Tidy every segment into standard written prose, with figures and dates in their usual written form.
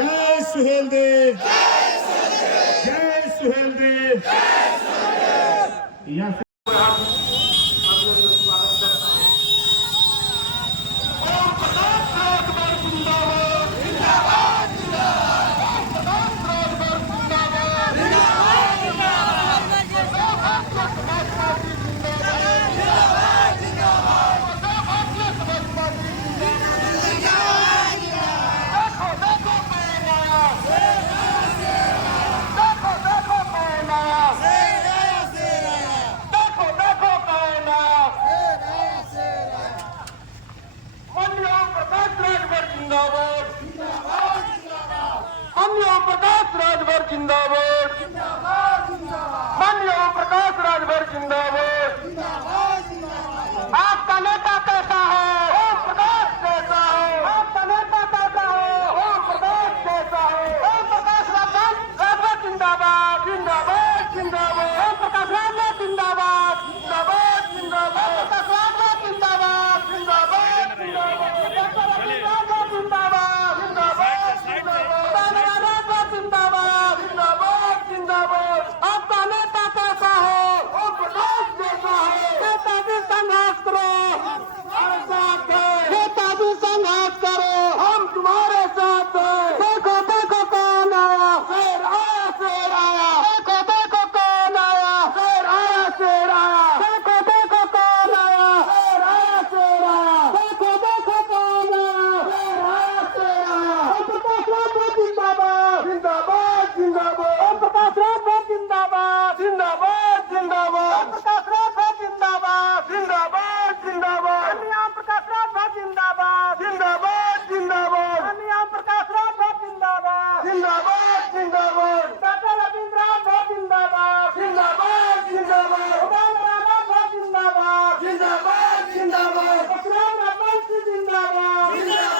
जय सुहेलदेव, जय सुहेलदेव। यहाँ से प्रकाश राजभर जिंदाबाद, माननीय प्रकाश राजभर जिंदाबाद। आपका नेता कैसा है? ओम प्रकाश कैसा है? आपका नेता कैसा है? ओम प्रकाश कैसा है? ओम प्रकाश राजभर जिंदाबाद, जिंदाबाद जिंदाबाद। ओम प्रकाश राजभर जिंदाबाद, जिंदाबाद जिंदाबाद। ओम प्रकाश राजभर जिंदाबाद, जिंदाबाद जिंदाबाद। आपका नेता कैसा है? ओम प्रकाश जैसा है। नेताजी संघर्ष करो, हमारे साथ है। नेताजी संघर्ष करो, हम तुम्हारे साथ हैं। देखो देखो कौन आया, शेर आया, शेर आया। देखो देखो कौन आया, शेर आया, शेर आया। देखो देखो कौन आया, शेर आया, शेर आया। देखो देखो कौन आया, शेर आया, शेर आया। ओम प्रकाश राजभर जिंदाबाद, जिंदाबाद जिंदाबाद। ओम प्रकाश राजभर जिंदाबाद, जिंदाबाद जिंदाबाद। ओम प्रकाश राजभर जिंदाबाद, जिंदाबाद जिंदाबाद। ओम प्रकाश राजभर जिंदाबाद, जिंदाबाद जिंदाबाद। ओम प्रकाश राजभर जिंदाबाद, जिंदाबाद जिंदाबाद। डॉक्टर रविंद्र राजभर जिंदाबाद, जिंदाबाद जिंदाबाद। राजभर जिंदाबाद, जिंदाबाद जिंदाबाद। जिंदाबाद जिंदाबाद, जिंदाबाद जिंदाबाद।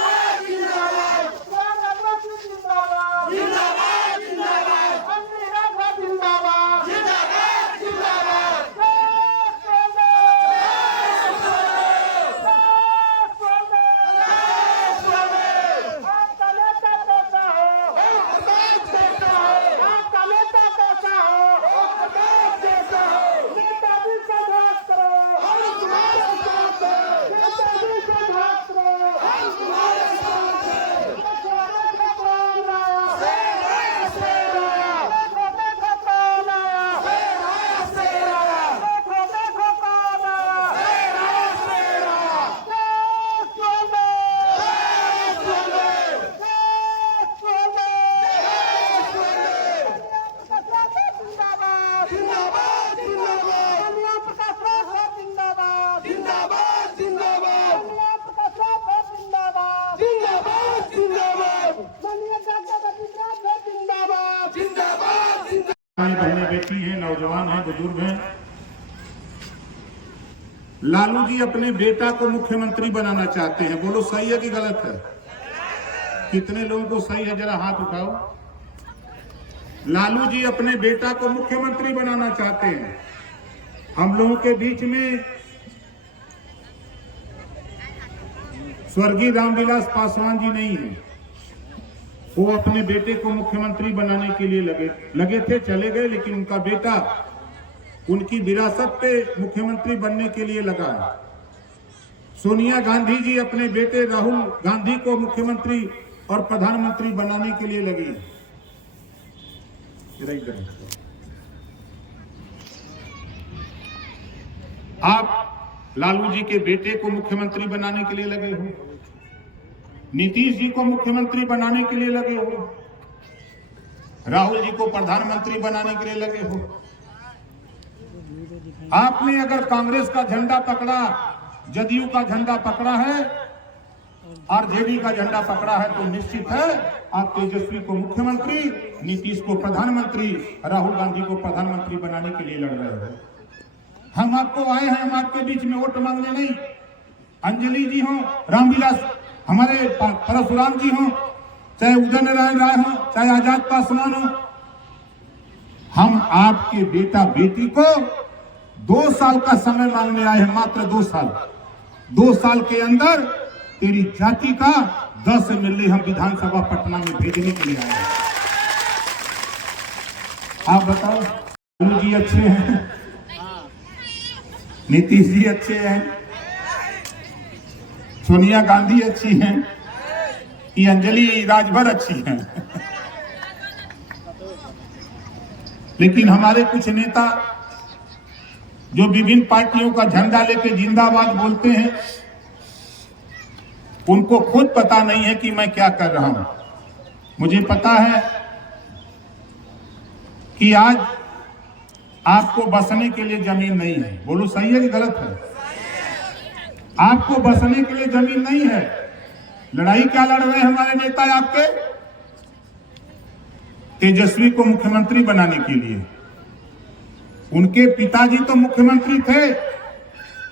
जिंदाबाद जिंदाबाद, जिंदाबाद जिंदाबाद। बहनें बेटी हैं, नौजवान हैं, बुजुर्ग हैं। लालू जी अपने बेटा को मुख्यमंत्री बनाना चाहते हैं। बोलो सही है कि गलत है? कितने लोगों को सही है, जरा हाथ उठाओ। लालू जी अपने बेटा को मुख्यमंत्री बनाना चाहते हैं। हम लोगों के बीच में स्वर्गीय रामविलास पासवान जी नहीं है। वो अपने बेटे को मुख्यमंत्री बनाने के लिए लगे थे, चले गए, लेकिन उनका बेटा उनकी विरासत पे मुख्यमंत्री बनने के लिए लगा है। सोनिया गांधी जी अपने बेटे राहुल गांधी को मुख्यमंत्री और प्रधानमंत्री बनाने के लिए लगी है। आप लालू जी के बेटे को मुख्यमंत्री बनाने के लिए लगे हो, नीतीश जी को मुख्यमंत्री बनाने के लिए लगे हो, राहुल जी को प्रधानमंत्री बनाने के लिए लगे हो। आपने अगर कांग्रेस का झंडा पकड़ा, जदयू का झंडा पकड़ा है, आरजेडी का झंडा पकड़ा है, तो निश्चित है आप तेजस्वी को मुख्यमंत्री, नीतीश को प्रधानमंत्री, राहुल गांधी को प्रधानमंत्री बनाने के लिए लड़ रहे हो। हम आपको आए हैं, हम आपके बीच में वोट मांगने नहीं। अंजलि जी हो, रामविलास, हमारे परशुराम जी हो, चाहे उदय नारायण राय हो, चाहे आजाद पासवान हो, हम आपके बेटा बेटी को 2 साल का समय मांगने आए हैं, मात्र 2 साल। 2 साल के अंदर तेरी जाति का 10 एमएलए हम विधानसभा पटना में भेजने के लिए आए हैं। आप बताओ, लालू जी अच्छे हैं, नीतीश जी अच्छे हैं, सोनिया गांधी अच्छी हैं, कि अंजलि राजभर अच्छी हैं। लेकिन हमारे कुछ नेता जो विभिन्न पार्टियों का झंडा लेके जिंदाबाद बोलते हैं, उनको खुद पता नहीं है कि मैं क्या कर रहा हूं। मुझे पता है कि आज आपको बसने के लिए जमीन नहीं है। बोलो सही है कि गलत है? आपको बसने के लिए जमीन नहीं है। लड़ाई क्या लड़ रहे हैं हमारे नेता आपके? तेजस्वी को मुख्यमंत्री बनाने के लिए। उनके पिताजी तो मुख्यमंत्री थे,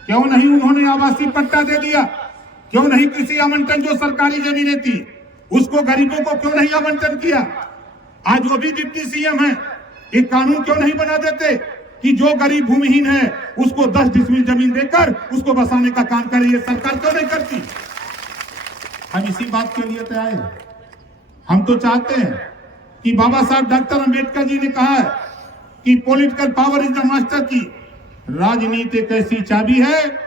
क्यों नहीं उन्होंने आवासीय पट्टा दे दिया? क्यों नहीं कृषि आवंटन, जो सरकारी जमीनें थी उसको गरीबों को क्यों नहीं आवंटन किया? आज वो भी डिप्टी सीएम है। एक कानून क्यों नहीं बना देते कि जो गरीब भूमिहीन है उसको 10 डिसमिल जमीन देकर उसको बसाने का काम करे? ये सरकार क्यों नहीं करती? हम इसी बात के लिए तो आए। हम तो चाहते हैं कि बाबा साहब डॉक्टर अंबेडकर जी ने कहा है कि political power is the master की। राजनीति एक ऐसी चाबी है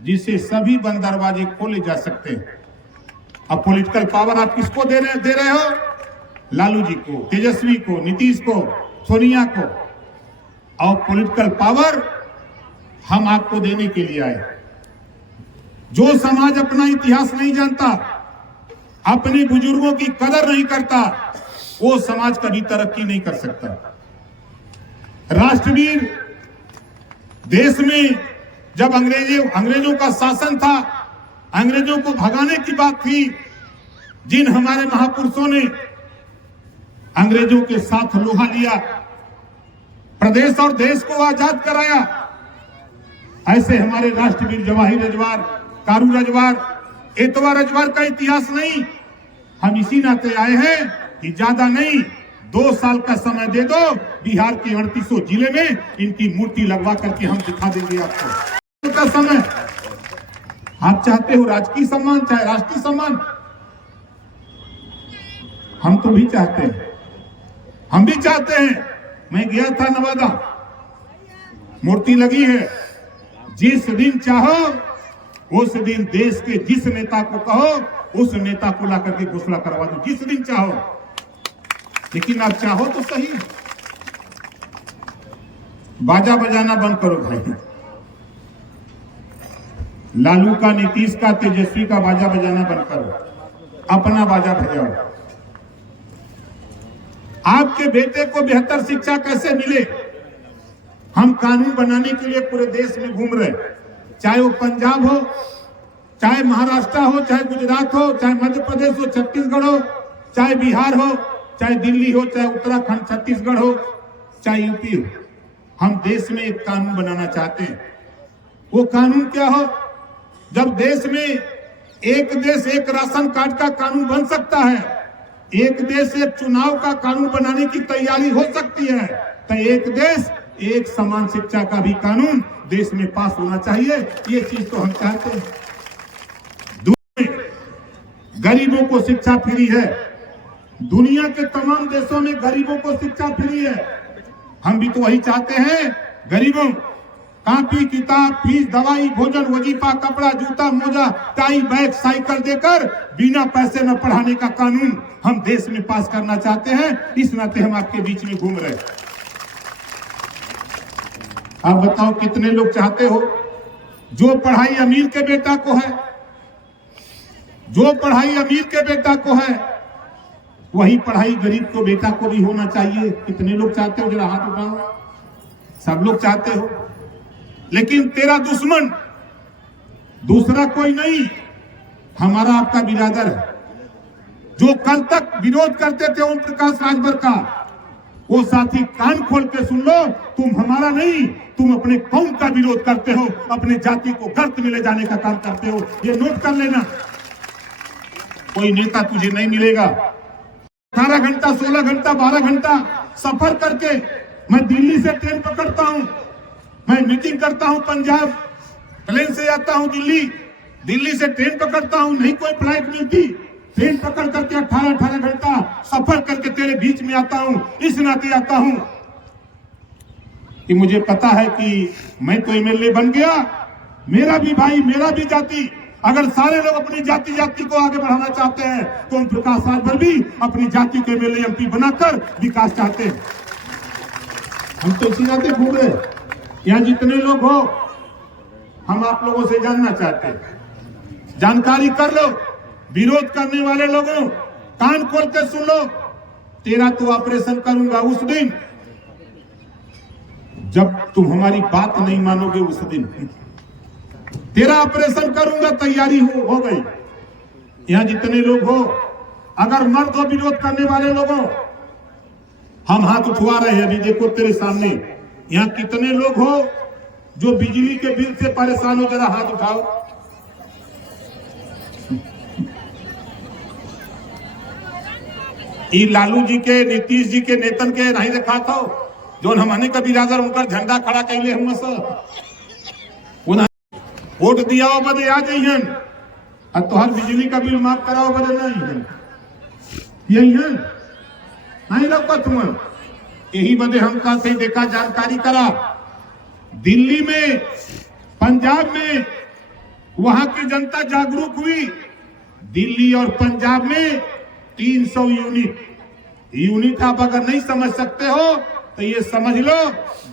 जिससे सभी बंद दरवाजे खोले जा सकते हैं। अब पॉलिटिकल पावर आप किसको दे रहे हो? लालू जी को, तेजस्वी को, नीतीश को, सोनिया को। और पॉलिटिकल पावर हम आपको देने के लिए आए। जो समाज अपना इतिहास नहीं जानता, अपने बुजुर्गों की कदर नहीं करता, वो समाज कभी तरक्की नहीं कर सकता। राष्ट्रवीर देश में जब अंग्रेजों का शासन था, अंग्रेजों को भगाने की बात थी, जिन हमारे महापुरुषों ने अंग्रेजों के साथ लोहा लिया, प्रदेश और देश को आजाद कराया, ऐसे हमारे राष्ट्रवीर जवाहिर रजवार, कारू रजवार, एतवा रजवार का इतिहास नहीं। हम इसी नाते आए हैं कि ज्यादा नहीं, 2 साल का समय दे दो, बिहार के 3800 जिले में इनकी मूर्ति लगवा करके हम दिखा देंगे आपको। का समय आप चाहते हो राजकीय सम्मान चाहे राष्ट्रीय सम्मान, हम तो भी चाहते हैं, हम भी चाहते हैं। मैं गया था नवादा, मूर्ति लगी है। जिस दिन चाहो उस दिन देश के जिस नेता को कहो उस नेता को ला करके घोषणा करवा दो, जिस दिन चाहो। लेकिन आप चाहो तो सही, बाजा बजाना बंद करो भाई। लालू का, नीतीश का, तेजस्वी का बाजा बजाना बंद करो, अपना बाजा बजाओ। आपके बेटे को बेहतर शिक्षा कैसे मिले, हम कानून बनाने के लिए पूरे देश में घूम रहे, चाहे वो पंजाब हो, चाहे महाराष्ट्र हो, चाहे गुजरात हो, चाहे मध्य प्रदेश हो, छत्तीसगढ़ हो, चाहे बिहार हो, चाहे दिल्ली हो, चाहे उत्तराखंड, छत्तीसगढ़ हो, चाहे यूपी हो। हम देश में एक कानून बनाना चाहते हैं। वो कानून क्या हो? जब देश में एक देश एक राशन कार्ड का कानून बन सकता है, एक देश एक चुनाव का कानून बनाने की तैयारी हो सकती है, तो एक देश एक समान शिक्षा का भी कानून देश में पास होना चाहिए। ये चीज तो हम चाहते हैं। गरीबों को शिक्षा फ्री है, दुनिया के तमाम देशों में गरीबों को शिक्षा फ्री है। हम भी तो वही चाहते हैं। गरीबों कॉपी किताब, फीस, दवाई, भोजन, वजीफा, कपड़ा, जूता, मोजा, टाई, बैग, साइकिल देकर बिना पैसे में पढ़ाने का कानून हम देश में पास करना चाहते हैं। इस नाते हम आपके बीच में घूम रहे हैं। आप बताओ कितने लोग चाहते हो? जो पढ़ाई अमीर के बेटा को है, जो पढ़ाई अमीर के बेटा को है, वही पढ़ाई गरीब को बेटा को भी होना चाहिए। कितने लोग चाहते हो? जरा हाथ उठाओ। सब लोग चाहते हो। लेकिन तेरा दुश्मन दूसरा कोई नहीं, हमारा आपका बिरादर है। जो कल तक विरोध करते थे ओम प्रकाश राजभर का, वो साथी कान खोल के सुन लो, तुम हमारा नहीं, तुम अपने कौम का विरोध करते हो, अपने जाति को गर्त में ले जाने का काम करते हो। ये नोट कर लेना। कोई नेता तुझे नहीं मिलेगा। 18 घंटा, 16 घंटा, 12 घंटा सफर करके मैं दिल्ली से ट्रेन पकड़ता हूं, मैं मीटिंग करता हूं पंजाब, प्लेन से जाता हूं दिल्ली, दिल्ली से ट्रेन पकड़ता हूं, नहीं कोई फ्लाइट मिलती, ट्रेन पकड़ करके 18-18 घंटा सफर करके तेरे बीच में आता हूं, इस नाते आता हूं कि मुझे पता है कि मैं तो एमएलए बन गया, मेरा भी भाई, मेरा भी जाति, अगर सारे लोग अपनी जाति को आगे बढ़ाना चाहते हैं तो ओम प्रकाश राजभर भी अपनी जाति के एमएलए एमपी बनाकर विकास चाहते हैं। हम तो इसी नाते घूम रहे हैं। यहाँ जितने लोग हो, हम आप लोगों से जानना चाहते हैं, जानकारी कर लो। विरोध करने वाले लोगों, कान खोल के सुन लो। तेरा तो ऑपरेशन करूंगा उस दिन जब तुम हमारी बात नहीं मानोगे, उस दिन तेरा ऑपरेशन करूंगा। तैयारी हो गई। यहां जितने लोग हो, अगर मर्द हो विरोध करने वाले लोगों, हम हाथ उठवा रहे हैं। अभी देखो तेरे सामने यहां कितने लोग हो जो बिजली के बिल से परेशान हो, जरा हाथ उठाओ। ये लालू जी के, नीतीश जी के नेतन के नहीं देखा था जो हमने कभी राजर उनका झंडा खड़ा कैले हम वोट दिया हो बदे आ जाइए, और तोहर बिजली का बिल माफ कराओ बदे नहीं यही है, नहीं लगता तुम। यही बदे हम का सही देखा, जानकारी करा। दिल्ली में, पंजाब में वहां की जनता जागरूक हुई। दिल्ली और पंजाब में 300 यूनिट आप अगर नहीं समझ सकते हो तो ये समझ लो,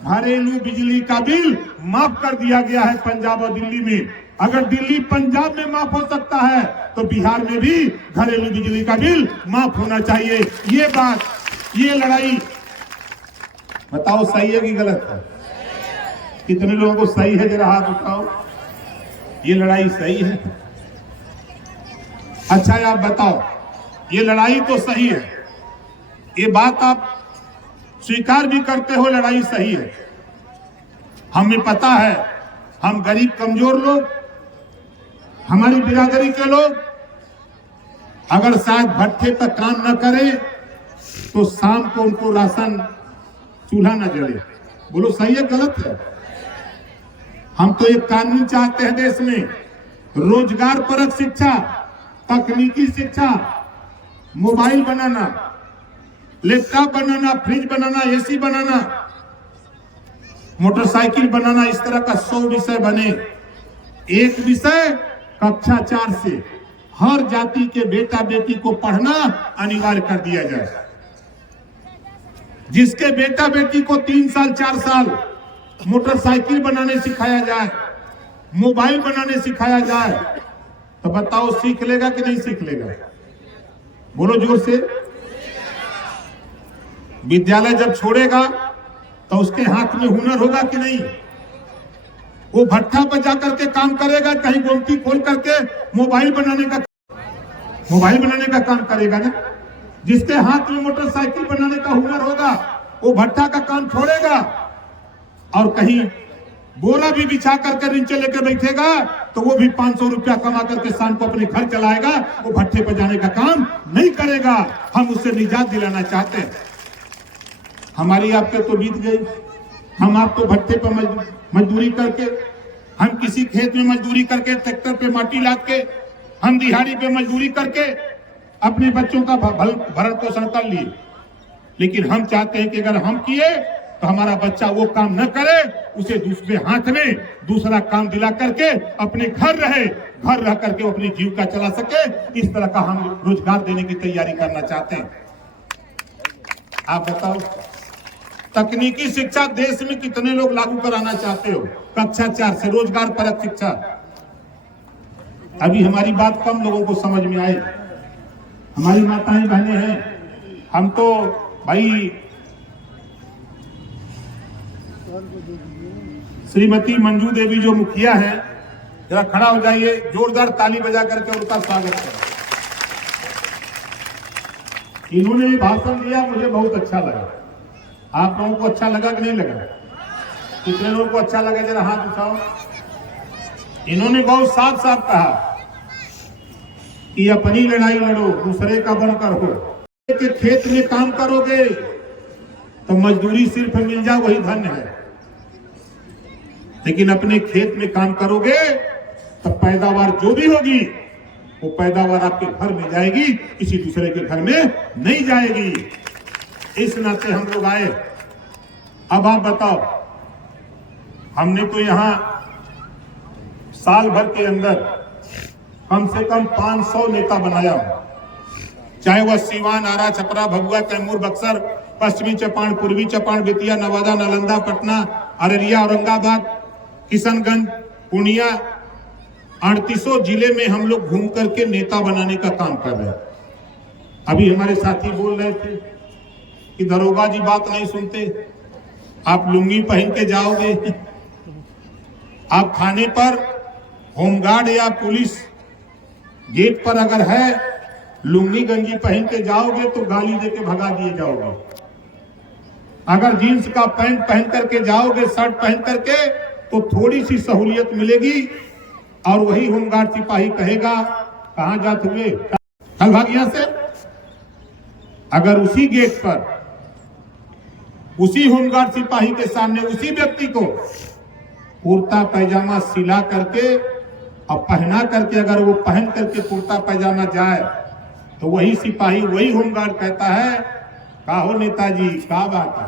घरेलू बिजली का बिल माफ कर दिया गया है पंजाब और दिल्ली में। अगर दिल्ली पंजाब में माफ हो सकता है तो बिहार में भी घरेलू बिजली का बिल माफ होना चाहिए। ये बात, ये लड़ाई बताओ सही है कि गलत है? कितने लोगों को सही है, जरा हाथ उठाओ। ये लड़ाई सही है? अच्छा आप बताओ, ये लड़ाई तो सही है, ये बात आप स्वीकार भी करते हो, लड़ाई सही है। हमें पता है, हम गरीब कमजोर लोग, हमारी बिरादरी के लोग अगर शायद भट्ठे पर काम न करें तो शाम को उनको राशन चूल्हा न जले। बोलो सही है गलत है? हम तो एक कानून चाहते हैं देश में, रोजगार परक शिक्षा, तकनीकी शिक्षा, मोबाइल बनाना, लैपटॉप बनाना, फ्रिज बनाना, एसी बनाना, मोटरसाइकिल बनाना, इस तरह का 100 विषय बने। एक विषय कक्षा 4 से हर जाति के बेटा बेटी को पढ़ना अनिवार्य कर दिया जाए। जिसके बेटा बेटी को 3 साल 4 साल मोटरसाइकिल बनाने सिखाया जाए, मोबाइल बनाने सिखाया जाए, तो बताओ सीख लेगा कि नहीं सीख लेगा? बोलो जोर से। विद्यालय जब छोड़ेगा तो उसके हाथ में हुनर होगा कि नहीं? वो भट्ठा पर जाकर के काम करेगा, कहीं गोमती खोल करके मोबाइल बनाने का काम करेगा ना। जिसके हाथ में मोटरसाइकिल बनाने का हुनर होगा वो भट्ठा का काम छोड़ेगा और कहीं बोरा भी बिछा करके नीचे लेके बैठेगा तो वो भी 500 रुपया कमा करके शाम को अपने घर चलाएगा, वो भट्ठे पर जाने का काम नहीं करेगा। हम उससे निजात दिलाना चाहते हैं। हमारी आपके तो बीत गई, हम आपको भट्ठे पर मजदूरी करके, हम किसी खेत में मजदूरी करके, ट्रैक्टर पे माटी लाद के, हम दिहाड़ी पे मजदूरी करके अपने बच्चों का भरण पोषण कर लिए। लेकिन हम चाहते हैं कि अगर हम किए तो हमारा बच्चा वो काम न करे, उसे दूसरे हाथ में दूसरा काम दिला करके अपने घर रह करके वो अपनी जीविका चला सके। इस तरह का हम रोजगार देने की तैयारी करना चाहते हैं। आप बताओ, तकनीकी शिक्षा देश में कितने लोग लागू कराना चाहते हो? कक्षा 4 से रोजगार परक शिक्षा। अभी हमारी बात कम लोगों को समझ में आए। हमारी माताएं बहनें हैं, हम तो भाई श्रीमती मंजू देवी जो मुखिया है, जरा खड़ा हो जाइए, जोरदार ताली बजा करके उनका स्वागत करें। इन्होंने भाषण दिया, मुझे बहुत अच्छा लगा। आप लोगों को अच्छा लगा कि नहीं लगा? कितने लोगों को अच्छा लगा, जरा हाथ उठाओ। इन्होंने बहुत साफ साफ कहा कि अपनी लड़ाई लड़ो, दूसरे का बनकर हो। के खेत में काम करोगे तो मजदूरी सिर्फ मिल जाए वही धन्य है, लेकिन अपने खेत में काम करोगे तो पैदावार जो भी होगी वो पैदावार आपके घर में जाएगी, किसी दूसरे के घर में नहीं जाएगी। इस नाते हम लोग आए। अब आप बताओ, हमने तो यहां साल भर के अंदर कम से कम 500 नेता बनाया, चाहे वह सीवान, आरा, छपरा, भभुआ, कैमूर, बक्सर, पश्चिमी चंपारण, पूर्वी चंपारण, बेतिया, नवादा, नालंदा, पटना, अररिया, औरंगाबाद, किशनगंज, पूर्णिया, 38 जिले में हम लोग घूम करके नेता बनाने का काम कर रहे हैं। अभी हमारे साथी बोल रहे थे कि दरोगा जी बात नहीं सुनते, आप लुंगी पहन के जाओगे, आप थाने पर होमगार्ड या पुलिस गेट पर अगर है लुंगी गंजी पहन के जाओगे तो गाली देके भगा दिए जाओगे। अगर जींस का पैंट पहन करके जाओगे, शर्ट पहन करके, तो थोड़ी सी सहूलियत मिलेगी और वही होमगार्ड सिपाही कहेगा कहां जाते हुए, चल भाग यहां से। अगर उसी गेट पर उसी होमगार्ड सिपाही के सामने उसी व्यक्ति को कुर्ता पैजामा सिला करके और पहना करके अगर वो पहन करके कुर्ता पैजामा जाए तो वही सिपाही, वही होमगार्ड कहता है का हो नेताजी, का बात है।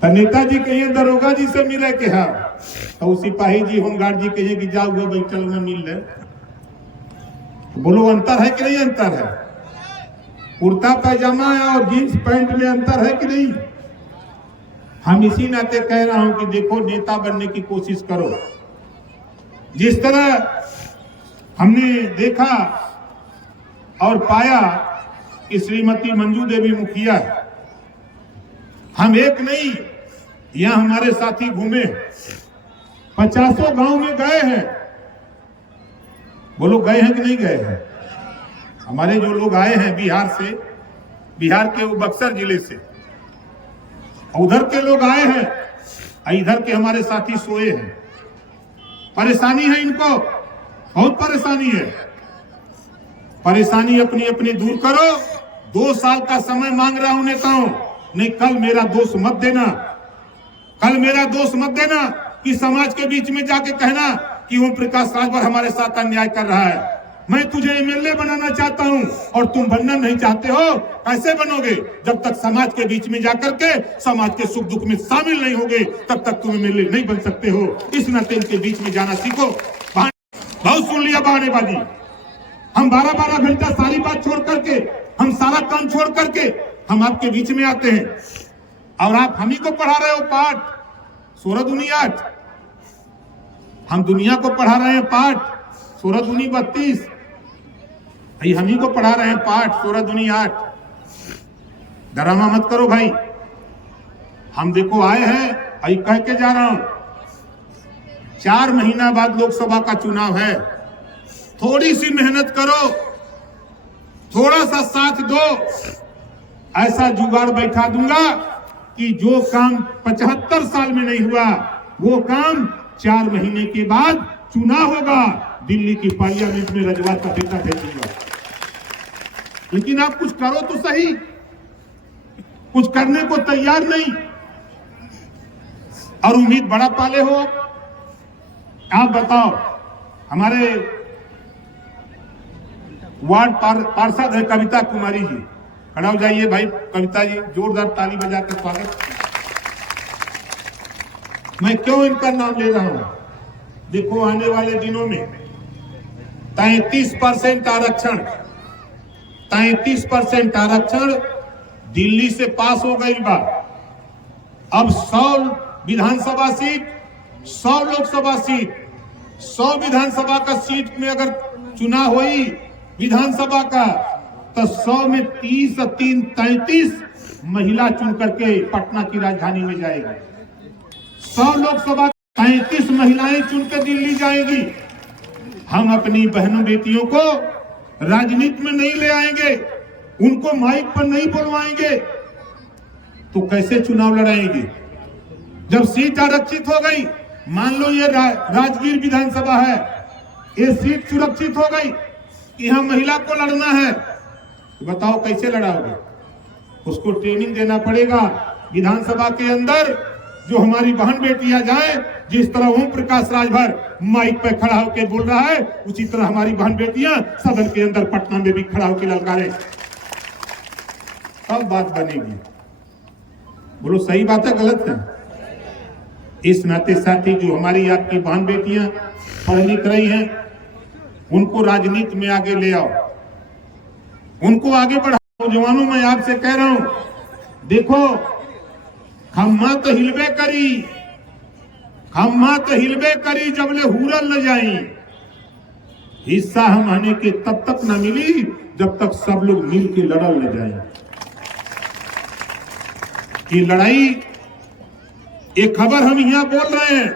तो नेताजी कहिए दरोगा जी से मिले के है, तो सिपाही जी होमगार्ड जी कहिए कि जाओ वो बैठल में मिल ले। तो बोलो अंतर है कि नहीं अंतर है? कुर्ता पैजामा और जींस पैंट में अंतर है कि नहीं? हम इसी नाते कह रहा हूं कि देखो, नेता बनने की कोशिश करो। जिस तरह हमने देखा और पाया कि श्रीमती मंजू देवी मुखिया, हम एक नहीं, यहां हमारे साथी घूमे, 50 गांव में गए हैं। वो लोग गए हैं कि नहीं गए हैं? हमारे जो लोग आए हैं बिहार से, बिहार के वो बक्सर जिले से, उधर के लोग आए हैं, इधर के हमारे साथी सोए हैं। परेशानी है इनको, बहुत परेशानी है। परेशानी अपनी अपनी दूर करो। 2 साल का समय मांग रहा हूं नेताओं, नहीं कल मेरा दोष मत देना, कल मेरा दोष मत देना कि समाज के बीच में जाके कहना कि ओम प्रकाश राजभर हमारे साथ अन्याय कर रहा है। मैं तुझे एमएलए बनाना चाहता हूं और तुम बनना नहीं चाहते हो। कैसे बनोगे? जब तक समाज के बीच में जाकर के समाज के सुख दुख में शामिल नहीं होगे तब तक तुम एमएलए नहीं बन सकते हो। इस नाते इनके बीच में जाना सीखो। बहुत सुन लिया बहानेबाजी। हम 12-12 घंटा सारी बात छोड़ करके, हम सारा काम छोड़ करके हम आपके बीच में आते हैं और आप हम ही को पढ़ा रहे हो पाठ, सूरह दुनिया 8। हम दुनिया को पढ़ा रहे हैं पाठ, सूरह दुनी 32। हम ही को पढ़ा रहे हैं पाठ, सूरह दुनी 8। डरामा मत करो भाई। हम देखो आए हैं, आई कह के जा रहा हूं, 4 महीना बाद लोकसभा का चुनाव है। थोड़ी सी मेहनत करो, थोड़ा सा साथ दो, ऐसा जुगाड़ बैठा दूंगा कि जो काम 75 साल में नहीं हुआ वो काम 4 महीने के बाद चुनाव होगा, दिल्ली की पार्लियामेंट में रजवार का बेटा भेजूंगा। लेकिन आप कुछ करो तो सही, कुछ करने को तैयार नहीं और उम्मीद बड़ा पाले हो। आप बताओ, हमारे वार्ड पार्षद है कविता कुमारी जी, खड़ा हो जाइए भाई। कविता जी, जोरदार ताली बजाकर स्वागत। मैं क्यों इनका नाम ले रहा हूं? देखो आने वाले दिनों में 33% आरक्षण, 33% आरक्षण दिल्ली से पास हो गई बा। अब 100 विधानसभा सीट, 100 लोकसभा सीट, 100 विधानसभा का सीट में अगर चुनाव हुई विधानसभा का, तो 100 में 30 और 3 33 महिला चुन करके पटना की राजधानी में जाएगी। 100 लोकसभा 33 महिलाएं चुन के दिल्ली जाएगी। हम अपनी बहनों बेटियों को राजनीति में नहीं ले आएंगे, उनको माइक पर नहीं बुलवाएंगे, तो कैसे चुनाव लड़ाएंगे? जब सीट आरक्षित हो गई, मान लो ये राजगीर विधानसभा है, ये सीट सुरक्षित हो गई, यहां महिला को लड़ना है, तो बताओ कैसे लड़ाओगे? उसको ट्रेनिंग देना पड़ेगा। विधानसभा के अंदर जो हमारी बहन बेटियां जाए, जिस तरह ओम प्रकाश राजभर माइक पे खड़ा होकर बोल रहा है, उसी तरह हमारी बहन बेटियां सदन के अंदर पटना में भी खड़ा होकर ललकारे। तब बात बनेगी। बोलो सही बात है गलत है? इस नाते साथी जो हमारी आपकी बहन बेटियां पढ़ लिख रही हैं, उनको राजनीति में आगे ले आओ, उनको आगे बढ़ाओ। नौजवानों मैं आपसे कह रहा हूं, देखो खम्मा तो हिलबे करी, खम्मा तो हिलबे करी जबले हुरल न जाई। हिस्सा हम आने के तब तक न मिली जब तक सब लोग मिल के लड़ल न जाए। ये लड़ाई, एक खबर हम यहां बोल रहे हैं,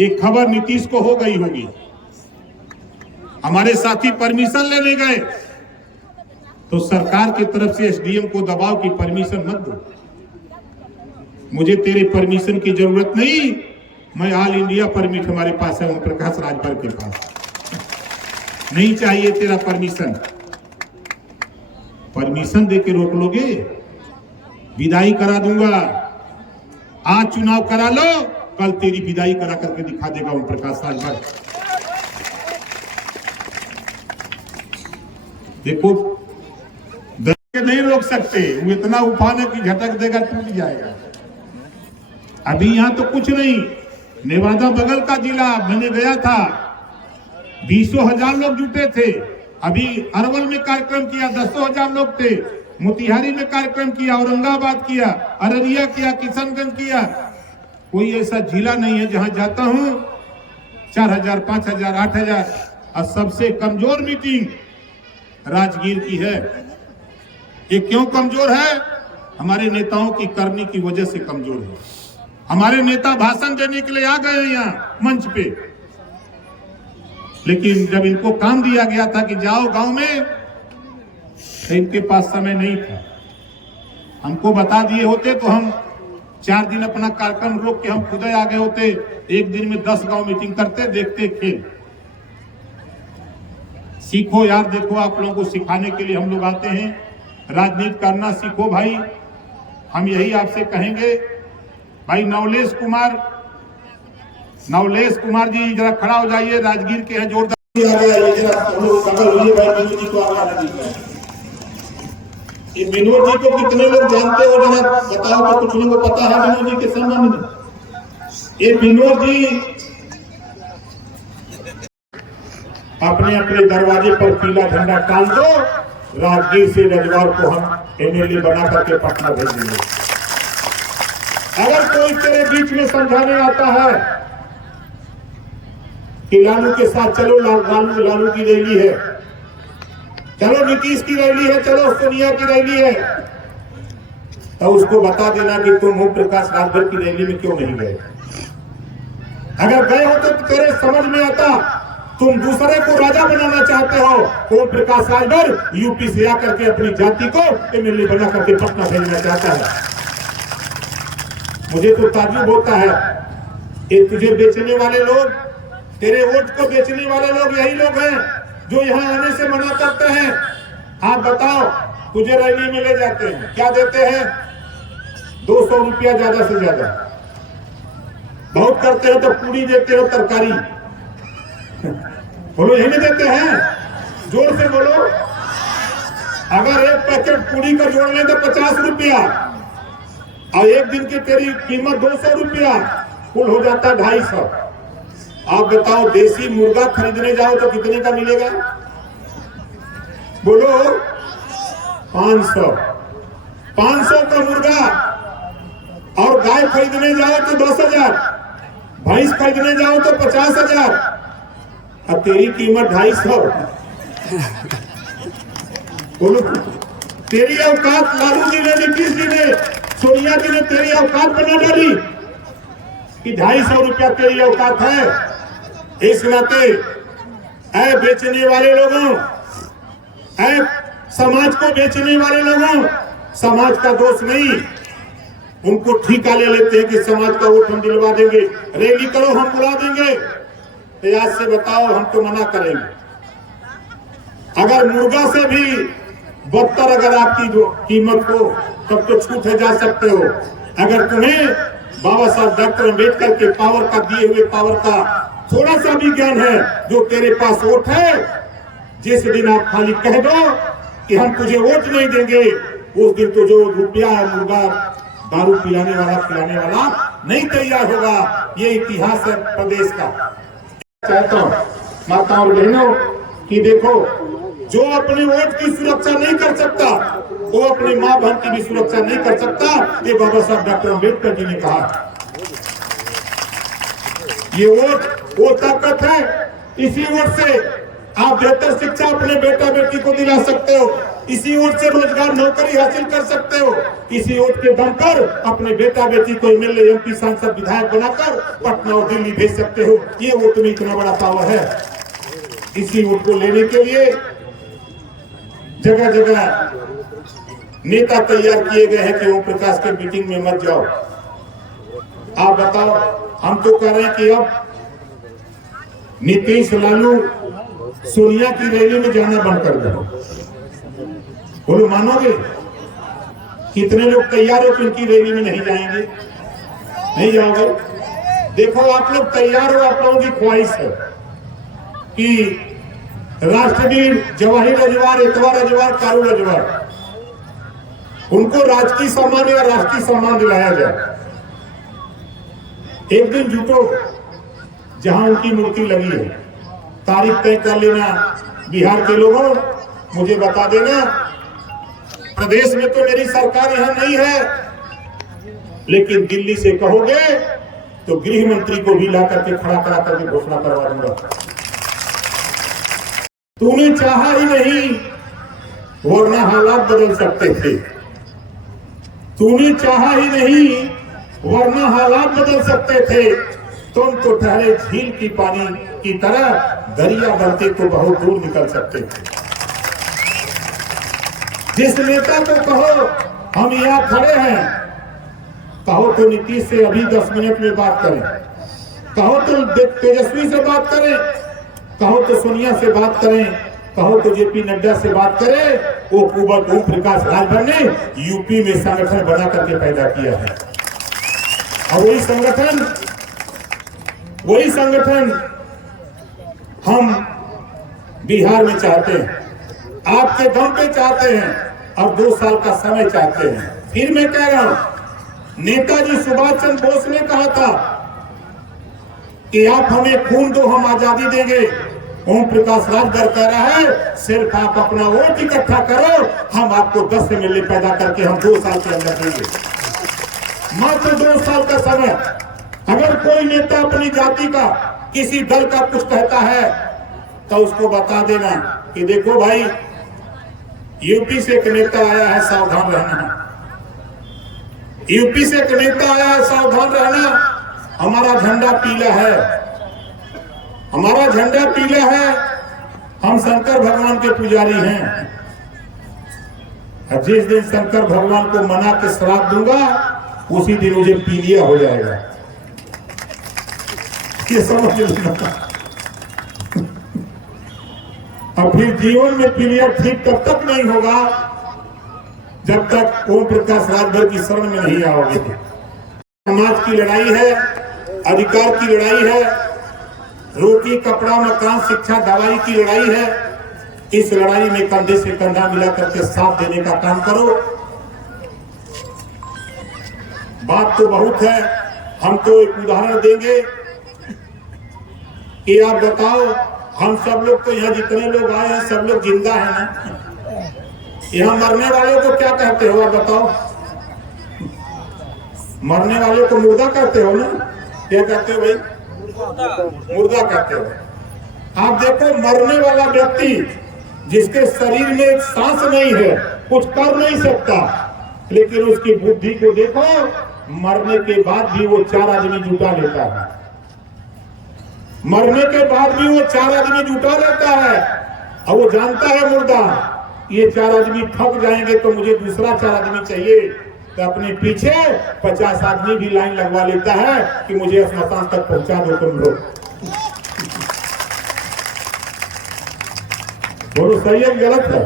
एक खबर नीतीश को हो गई होगी। हमारे साथी परमिशन लेने गए तो सरकार की तरफ से एसडीएम को दबाव की परमिशन मत दो, मुझे तेरे परमिशन की जरूरत नहीं, मैं ऑल इंडिया परमिट हमारे पास है, ओम प्रकाश राजभर के पास नहीं चाहिए तेरा परमिशन। परमिशन देके रोक लोगे, विदाई करा दूंगा। आज चुनाव करा लो, कल तेरी विदाई करा करके दिखा देगा ओम प्रकाश राजभर। देखो डर के नहीं रोक सकते, वो इतना उफान है कि झटक देगा, टूट जाएगा। अभी यहां तो कुछ नहीं, नेवादा बगल का जिला मैंने गया था, 20,000 लोग जुटे थे। अभी अरवल में कार्यक्रम किया, 10,000 लोग थे। मोतिहारी में कार्यक्रम किया, औरंगाबाद किया, अररिया किया, किशनगंज किया। कोई ऐसा जिला नहीं है जहां जाता हूं 4,000, 5,000, 8,000। और सबसे कमजोर मीटिंग राजगीर की है। ये क्यों कमजोर है? हमारे नेताओं की करनी की वजह से कमजोर है। हमारे नेता भाषण देने के लिए आ गए यहाँ मंच पे, लेकिन जब इनको काम दिया गया था कि जाओ गांव में, तो इनके पास समय नहीं था। हमको बता दिए होते तो हम 4 दिन अपना कार्यक्रम रोक के हम खुद आ गए होते। एक दिन में 10 गांव मीटिंग करते, देखते खेल। सीखो यार, देखो आप लोगों को सिखाने के लिए हम लोग आते हैं। राजनीति करना सीखो भाई, हम यही आपसे कहेंगे। भाई नवलेश कुमार जी जरा खड़ा हो जाइए, राजगीर के हैं, जोरदार। ये विनोद जी को कितने लोग जानते हो, जरा बताओ कि कुछ लोगों को पता है विनोद जी के संबंध में? ये विनोद जी अपने अपने दरवाजे पर पीला झंडा टांग दो, राजगीर से रविवार को हम एमएलए बना करके पटना भेजेंगे। अगर कोई तेरे बीच में समझाने आता है कि लालू के साथ चलो, लालू की रैली है, चलो नीतीश की रैली है, चलो सोनिया की रैली है, तो उसको बता देना कि तुम ओम प्रकाश राजभर की रैली में क्यों नहीं गए। अगर गए हो तो तेरे समझ में आता, तुम दूसरे को राजा बनाना चाहते हो। ओम प्रकाश राजभर यूपी से आकर के अपनी जाति को एमएलए बना करके पटना भेजना चाहता है। मुझे तो ताज्जुब होता है, ये तुझे बेचने वाले लोग, तेरे वोट को बेचने वाले लोग यही लोग हैं जो यहाँ आने से मना करते हैं। आप बताओ, तुझे रैली में ले जाते हैं, क्या देते हैं? 200 रुपया ज्यादा से ज्यादा, बहुत करते हो तो पूरी देते हो, तरकारी। बोलो यही नहीं देते हैं? जोर से बोलो। अगर एक पैकेट पूरी का जोड़ लें तो 50 रुपया, और एक दिन की तेरी कीमत 200 रुपया, कुल हो जाता है 250। आप बताओ, देसी मुर्गा खरीदने जाओ तो कितने का मिलेगा? बोलो 500। 500 का मुर्गा। और गाय खरीदने जाओ तो 10,000, भैंस खरीदने जाओ तो 50,000, अब तेरी कीमत 250। बोलो, तेरी औकात लालू जी ने, नीतीश जी ने, सोनिया जी ने तेरी औकात बना डाली कि 250 रुपया तेरी औकात है। इस नाते ऐ बेचने वाले लोगों, ऐ समाज को बेचने वाले लोगों, समाज का दोष नहीं, उनको ठीका ले लेते हैं कि समाज का वोट हम दिलवा देंगे, रैली करो हम बुला देंगे। तो आज से बताओ, हम तो मना करेंगे। अगर मुर्गा से भी बदतर अगर आपकी जो कीमत हो, तब तो छूटे जा सकते हो। अगर तुम्हें बाबा साहब डॉक्टर अम्बेडकर के पावर का दिए हुए पावर का थोड़ा सा भी ज्ञान है, जो तेरे पास वोट है, जिस दिन आप खाली कह दो कि हम तुझे वोट नहीं देंगे, उस दिन तो जो रुपया मुर्गा दारू पिलाने वाला खिलाने वाला नहीं तैयार होगा। ये इतिहास है प्रदेश का। चाहता हूँ माताओं और बहनों कि देखो, जो अपने वोट की सुरक्षा नहीं कर सकता वो अपने माँ बहन की भी सुरक्षा नहीं कर सकता। ये बाबा साहब डॉक्टर अम्बेडकर जी ने कहा। ये वोट वो ताकत है, इसी वोट से आप बेहतर शिक्षा अपने बेटा बेटी को दिला सकते हो, इसी वोट से रोजगार नौकरी हासिल कर सकते हो, इसी वोट के दम पर अपने बेटा बेटी को एमएलए एमपी सांसद विधायक बनाकर पटना और दिल्ली भेज सकते हो। ये वोट में इतना बड़ा पावर है। इसी वोट को लेने के लिए जगह जगह नेता तैयार किए गए हैं कि ओम प्रकाश के मीटिंग में मत जाओ। आप बताओ, हम तो कह रहे हैं कि अब नीतीश लालू सोनिया की रैली में जाना बंद कर दो। बोलो मानोगे? कितने लोग तैयार हो कि उनकी रैली में नहीं जाएंगे? नहीं जाओगे? देखो, आप लोग तैयार हो, आप लोगों की ख्वाहिश है कि राष्ट्रवीर जवाहिर रजवार, एतवार रजवार, कारू रजवार, उनको राजकीय सम्मान या राष्ट्रीय सम्मान दिलाया जाए। एक दिन जुटो, जहां उनकी मूर्ति लगी है, तारीख तय कर लेना। बिहार के लोगों, मुझे बता देना, प्रदेश में तो मेरी सरकार यहां नहीं है, लेकिन दिल्ली से कहोगे तो गृह मंत्री को भी ला करके खड़ा करा करके घोषणा करवा दूंगा। तूने चाहा ही नहीं, वरना हालात बदल सकते थे। तूने चाहा ही नहीं, वरना हालात बदल सकते थे। तुम तो ठहरे झील की पानी की तरह, दरिया बनते तो बहुत दूर निकल सकते थे। जिस नेता को कहो हम यहाँ खड़े हैं, कहो तो नीतीश से अभी 10 मिनट में बात करें, कहो तो तेजस्वी से बात करें, कहो तो सोनिया से बात करें, कहो तो जेपी नड्डा से बात करें, वो कुंवर ओम प्रकाश राजभर ने यूपी में संगठन बना करके पैदा किया है। और वही संगठन हम बिहार में चाहते हैं, आपके दम पे चाहते हैं, और 2 साल का समय चाहते हैं। फिर मैं कह रहा हूं, नेताजी सुभाष चंद्र बोस ने कहा था कि आप हमें खून दो, हम आजादी देंगे। ओम प्रकाश राजभर कह रहा है, सिर्फ आप अपना वोट इकट्ठा करो, हम आपको 10 एमएलए पैदा करके हम 2 साल के अंदर देंगे। मात्र 2 साल का समय। अगर कोई नेता अपनी जाति का, किसी दल का कुछ कहता है तो उसको बता देना कि देखो भाई, यूपी से एक नेता आया है, सावधान रहना। यूपी से एक नेता आया है, सावधान रहना। हमारा झंडा पीला है, हमारा झंडा पीला है, हम शंकर भगवान के पुजारी हैं। और जिस दिन शंकर भगवान को मना के श्राप दूंगा, उसी दिन मुझे पीलिया हो जाएगा। ये समझ लेना। और फिर जीवन में पीलिया ठीक तब तक नहीं होगा जब तक ओम प्रकाश राजभर की शरण में नहीं आओगे। समाज की लड़ाई है, अधिकार की लड़ाई है, रोटी कपड़ा मकान शिक्षा दवाई की लड़ाई है। इस लड़ाई में कंधे से कंधा मिला करके साथ देने का काम करो। बात तो बहुत है, हम तो एक उदाहरण देंगे कि आप बताओ, हम सब लोग तो यहाँ जितने लोग आए हैं सब लोग जिंदा है ना? यहाँ मरने वाले को क्या कहते हो आप बताओ? मरने वाले को मुर्दा कहते हो ना? क्या कहते हो भाई? मुर्दा कहते हो। आप देखो, मरने वाला व्यक्ति जिसके शरीर में एक सांस नहीं है, कुछ कर नहीं सकता, लेकिन उसकी बुद्धि को देखो, मरने के बाद भी वो 4 आदमी जुटा लेता है। मरने के बाद भी वो 4 आदमी जुटा लेता है। और वो जानता है मुर्दा, ये 4 आदमी थक जाएंगे तो मुझे दूसरा 4 आदमी चाहिए, तो अपने पीछे 50 आदमी भी लाइन लगवा लेता है कि मुझे स्मशान तक पहुंचा दो तुम लोग। बोलो सही है गलत है?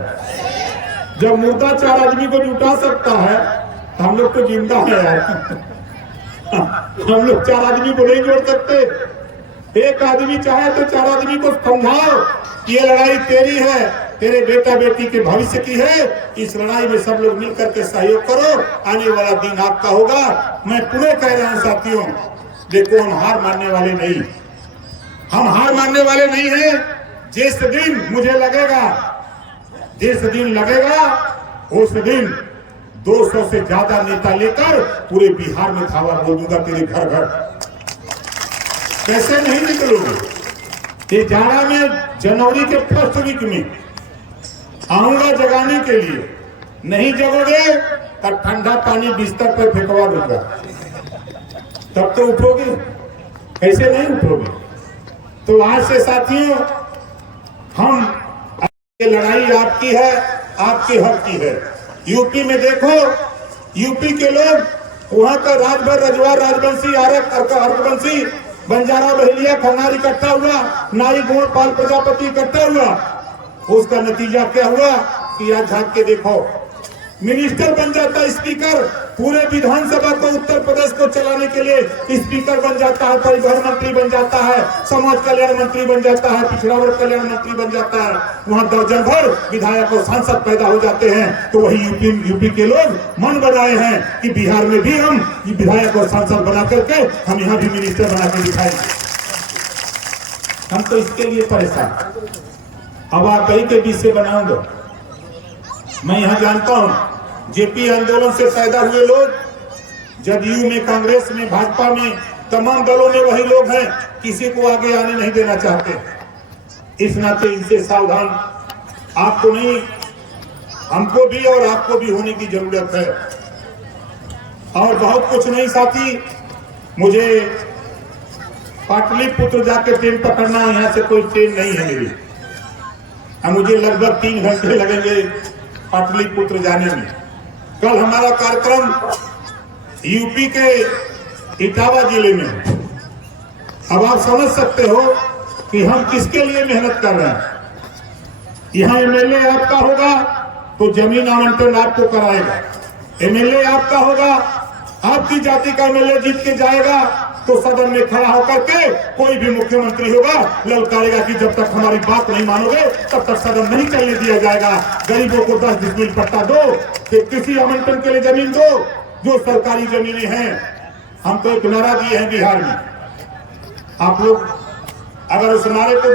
जब मुर्दा 4 आदमी को जुटा सकता है हम लोग तो जिंदा है यार। हम लोग 4 आदमी को नहीं जोड़ सकते। एक आदमी चाहे तो 4 आदमी को समझाओ कि ये लड़ाई तेरी है, तेरे बेटा बेटी के भविष्य की है। इस लड़ाई में सब लोग मिलकर के सहयोग करो, आने वाला दिन आपका होगा। मैं पुनः कह रहा हूं साथियों, देखो हम हार मानने वाले नहीं, हम हार मानने वाले नहीं हैं। जिस दिन मुझे लगेगा, जिस दिन लगेगा उस दिन 200 से ज्यादा नेता लेकर पूरे बिहार में धावा बोल दूंगा तेरे घर घर। कैसे नहीं निकलोगे? ये जाड़ा में जनवरी के फर्स्ट वीक में आऊंगा जगाने के लिए, नहीं जगोगे तब ठंडा पानी बिस्तर पर फेंकवा दूंगा, तब तो उठोगे। कैसे नहीं उठोगे? तो आज से साथियों, हम ये लड़ाई आपकी है, आपके हक की है। यूपी में देखो, यूपी के लोग वहां का राजभर, रजवार, राजवंशी, आरक, अर्कवंशी, बंजारा, बहेलिया, खरनार इकट्ठा हुआ, नाई, गोड़, पाल, प्रजापति इकट्ठा हुआ। उसका नतीजा क्या हुआ कि आज झांक के देखो, मिनिस्टर बन जाता है स्पीकर, पूरे विधानसभा को, उत्तर प्रदेश को चलाने के लिए स्पीकर बन जाता है, परिवहन मंत्री बन जाता है, समाज कल्याण मंत्री बन जाता है, पिछड़ा वर्ग कल्याण मंत्री बन जाता है। वहां दर्जन भर विधायक और सांसद पैदा हो जाते हैं। तो वही यूपी के लोग मन बनाए हैं कि बिहार में भी हम विधायक और सांसद बना करके हम यहाँ भी मिनिस्टर बना के दिखाएंगे। हम तो इसके लिए परेशान। अब आप कहीं के बीच से बनाऊंगा। मैं यहाँ जानता हूँ जेपी आंदोलन से पैदा हुए लोग जदयू में, कांग्रेस में, भाजपा में, तमाम दलों में वही लोग हैं, किसी को आगे आने नहीं देना चाहते। इस नाते इनसे सावधान आपको नहीं, हमको भी और आपको भी होने की जरूरत है। और बहुत कुछ नहीं साथी, मुझे पाटलिपुत्र जाके ट्रेन पकड़ना, यहाँ से कोई ट्रेन नहीं है मेरी। अब मुझे लगभग 3 घंटे लगेंगे पाटलिपुत्र जाने में। कल हमारा कार्यक्रम यूपी के इटावा जिले में। अब आप समझ सकते हो कि हम किसके लिए मेहनत कर रहे हैं। यहाँ एमएलए आपका होगा तो जमीन आवंटन आपको कराएगा, एमएलए आपका होगा, आपकी जाति का एमएलए जीत के जाएगा तो सदन में खड़ा होकर के कोई भी मुख्यमंत्री होगा ललकारेगा कि जब तक हमारी बात नहीं मानोगे तब तक सदन नहीं चलने दिया जाएगा। गरीबों को 10 डिसमिल पट्टा दो, फिर कृषि आवंटन के लिए जमीन दो, जो सरकारी जमीनें हैं। हम तो एक नारा दिए हैं बिहार में, आप लोग अगर उस नारे को